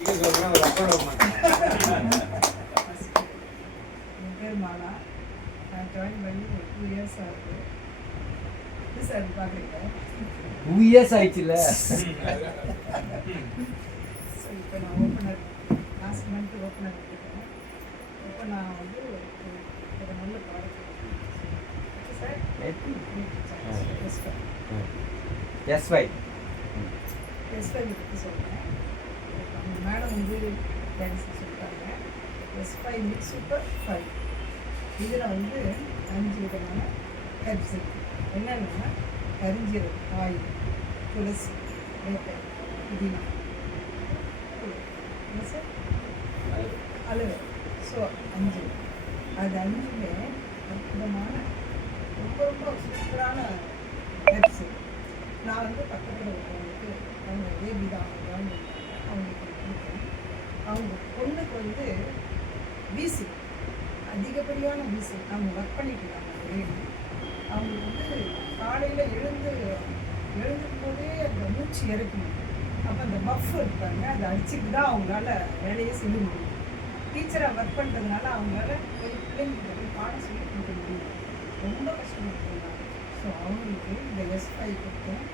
என் பேர் மாலா. நான் ஜாயின் பண்ணி 2 இயர்ஸ் ஆகுது. சார் பார்க்குறீங்க 2 இயர்ஸ் ஆயிடுச்சுல்ல. ஸோ இப்போ நான் ஓப்பனர் லாஸ்ட் மந்த் ஓப்பனர் இருக்கேன். இப்போ நான் வந்து ஒரு நல்ல ப்ராடக்ட் சார் எஸ்வை பற்றி சொல்கிறேன். மேடம் வந்து டான்ஸ் சொல்லிட்டாங்க. S5 மிக்ஸ் சூப்பர் 5 இதில் வந்து 5 விதமான ஹெர்ப்ஸ் இருக்குது. என்னென்னா கரிஞ்சீரகம், ஆயில், துளசி, வேப்பை, புதினா, என்ன சார் அலுவை. ஸோ 5 அது 5மே அற்புதமான ரொம்ப ரொம்ப சூப்பரான ஹெர்ப்ஸ். நான் வந்து பக்கத்தில் இருக்கிறவங்களுக்கு அவங்க பேபி தான் அவங்களுக்கு கொடுத்தேன். அவங்க பொண்ணுக்கு வந்து வீசி அதிகப்படியான வீசி அவங்க ஒர்க் பண்ணிட்டு இருக்காங்க. அவங்களுக்கு வந்து காலையில் எழுந்துக்கும் போதே அந்த மூச்சு இறக்கணும். அப்போ அந்த பஃப் இருப்பாங்க அதை அடிச்சுட்டு தான் அவங்களால வேலையை செய்ய முடியும். டீச்சராக ஒர்க் பண்ணுறதுனால அவங்களால பிள்ளைங்களுக்கு போய் பாடம் சொல்லி கொடுக்க முடியும். ரொம்ப கஷ்டப்பட்டுருந்தாங்க. ஸோ அவங்களுக்கு இந்த S5 கொடுத்தேன்.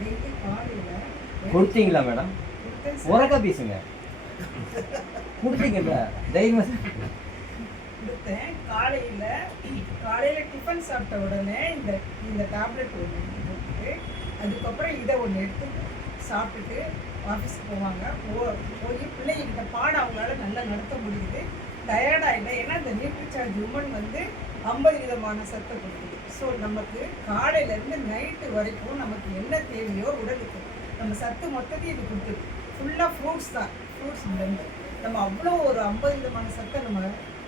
டெய்லி காலையில் கொடுத்தீங்களா மேடம்? கொடுத்தேன். உரக்க பேசுங்க. கொடுத்தீங்கல்ல தைரியம் கொடுத்தேன். காலையில் டிஃபன் சாப்பிட்ட உடனே இந்த டேப்லெட் ஒன்று எடுத்து போட்டுட்டு அதுக்கப்புறம் இதை ஒன்று எடுத்து சாப்பிட்டுட்டு ஆஃபீஸுக்கு போவாங்க. போய் பிள்ளைங்கிட்ட பாடம் அவங்களால நல்லா நடத்த முடியுது. டயர்டாக இல்லை. ஏன்னா இந்த நியூட்ரிசார்ஜ் உமன் வந்து 50 விதமான சத்தை கொடுக்குது. ஸோ நமக்கு காலையிலேருந்து நைட்டு வரைக்கும் நமக்கு என்ன தேவையோ உடலுக்கு நம்ம சத்து மொத்தத்தையும் இது கொடுத்துது. ஃபுல்லாக ஃப்ரூட்ஸ் தான். ஃப்ரூட்ஸ் நம்ம அவ்வளோ ஒரு 50 விதமான சத்தை நம்ம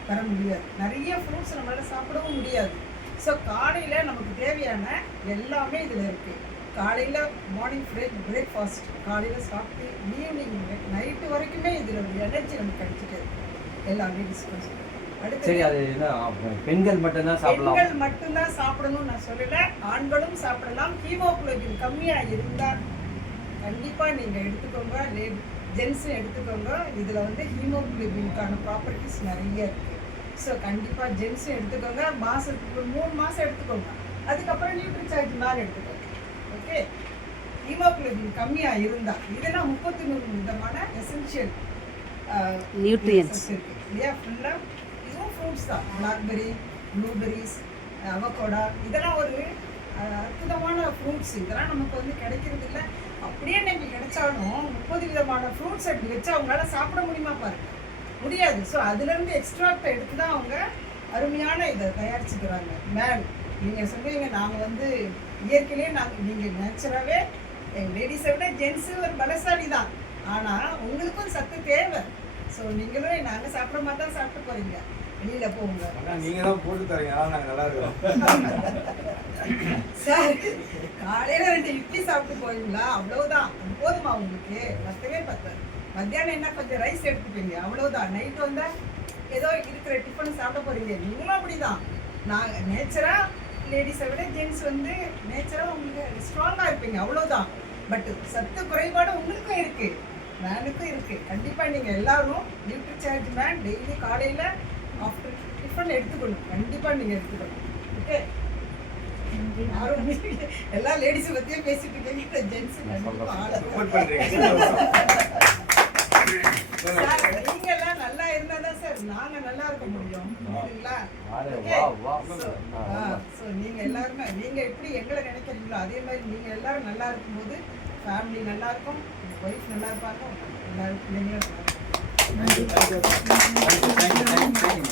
பெற முடியாது. நிறைய ஃப்ரூட்ஸ் நம்மளால் சாப்பிடவும் முடியாது. ஸோ காலையில் நமக்கு தேவையான எல்லாமே இதில் இருக்குது. காலையில் மார்னிங் பிரேக்ஃபாஸ்ட் காலையில் சாப்பிட்டு ஈவினிங் நைட்டு வரைக்குமே இதில் ஒரு எனர்ஜி நமக்கு கிடைச்சிட்டு எல்லாமே டிஸ்கஸ். அடுத்து அது என்ன பெண்கள் மட்டும்தான் சாப்பிடலாம்? பெண்கள் மட்டும்தான் சாப்பிடணும்னு நான் சொல்லலை, ஆண்களும் சாப்பிடலாம். ஹீமோகுளோபின் கம்மியாக இருந்தால் கண்டிப்பாக நீங்கள் எடுத்துக்கோங்க. ஜென்ஸும் எடுத்துக்கோங்க. இதில் வந்து ஹீமோகுளோபினுக்கான ப்ராப்பர்ட்டிஸ் நிறைய இருக்குது. ஸோ கண்டிப்பாக ஜென்ஸும் எடுத்துக்கோங்க. மாதத்துக்கு 3 மாதம் எடுத்துக்கோங்க. அதுக்கப்புறம் நியூட்ரிசார்ஜ் மேலே எடுத்துக்கோங்க. ஓகே, ஹீமோகுளோபின் கம்மியாக இருந்தால் இதெல்லாம் 33 விதமான எசென்ஷியல் நியூட்ரியன்ஸ் இருக்குது இல்லையா? ஃபுல்லாக இதுவும் ஃப்ரூட்ஸ் தான். பிளாக்பெரி, ப்ளூபெரிஸ், அவகோடா இதெல்லாம் ஒரு அற்புதமான ஃப்ரூட்ஸ். இதெல்லாம் நமக்கு வந்து கிடைக்கிறது இல்லை. அப்படியே நீங்கள் கிடைச்சாலும் 30 விதமான ஃப்ரூட்ஸ் அப்படி வச்சு அவங்களால சாப்பிட முடியுமா பாருங்க? முடியாது. ஸோ அதுலேருந்து எக்ஸ்ட்ராக்டை எடுத்து தான் அவங்க அருமையான இதை தயாரிச்சுக்கிறாங்க. மேல் நீங்கள் சொல்லுவீங்க நாங்கள் வந்து இயற்கையிலே நீங்கள் நேச்சுராகவே லேடிஸை விட ஜென்ஸு ஒரு பலசாலி தான். ஆனால் உங்களுக்கும் சத்து தேவை. ஸோ நீங்களும் நாங்கள் சாப்பிட்ற மாதிரி தான் சாப்பிட்டு போகிறீங்க. வெளியில் போங்க. நீங்கள் தான் போட்டு தரீங்க. நாங்கள் நல்லா இருக்கோம் சார். காலையில் 2 இட்லி சாப்பிட்டு போவீங்களா? அவ்வளோதான். போதுமா உங்களுக்கு? பத்தவே பத்தாது. மத்தியானம் என்ன கொஞ்சம் ரைஸ் எடுத்துப்பீங்க, அவ்வளோதான். நைட்டு வந்தால் ஏதோ இருக்கிற டிஃபன் சாப்பிட போகிறீங்க. நீங்களும் அப்படி தான். நாங்கள் நேச்சராக லேடிஸை விட ஜென்ஸ் வந்து நேச்சராக உங்களுக்கு ஸ்ட்ராங்காக இருப்பீங்க, அவ்வளோதான். பட் சத்து குறைபாடு உங்களுக்கும் இருக்குது, மேனுக்கும் இருக்குது. கண்டிப்பாக நீங்கள் எல்லோரும் நியூட்ரிசார்ஜ் மேன் டெய்லி காலையில் ஆஃப்டர் டிஃபன் எடுத்துக்கணும். கண்டிப்பாக நீங்கள் எடுத்துக்கணும். ஓகே, எல்லா லேடிஸை பற்றியும் பேசிட்டு இருக்கீங்க. ஜென்ஸ் நீங்க எல்லாம் நல்லா இருந்தாதான் சார் நாங்க நல்லா இருக்க முடியும். ஸோ நீங்க எல்லாருமே நீங்க எப்படி எங்களை நினைக்கிறீங்களோ அதே மாதிரி நீங்க எல்லாரும் நல்லா இருக்கும்போது ஃபேமிலி நல்லா இருக்கும், ஒய்ஃப் நல்லா இருப்பாங்க, எல்லாரும் பிள்ளைங்களும் நல்லா இருக்கும்.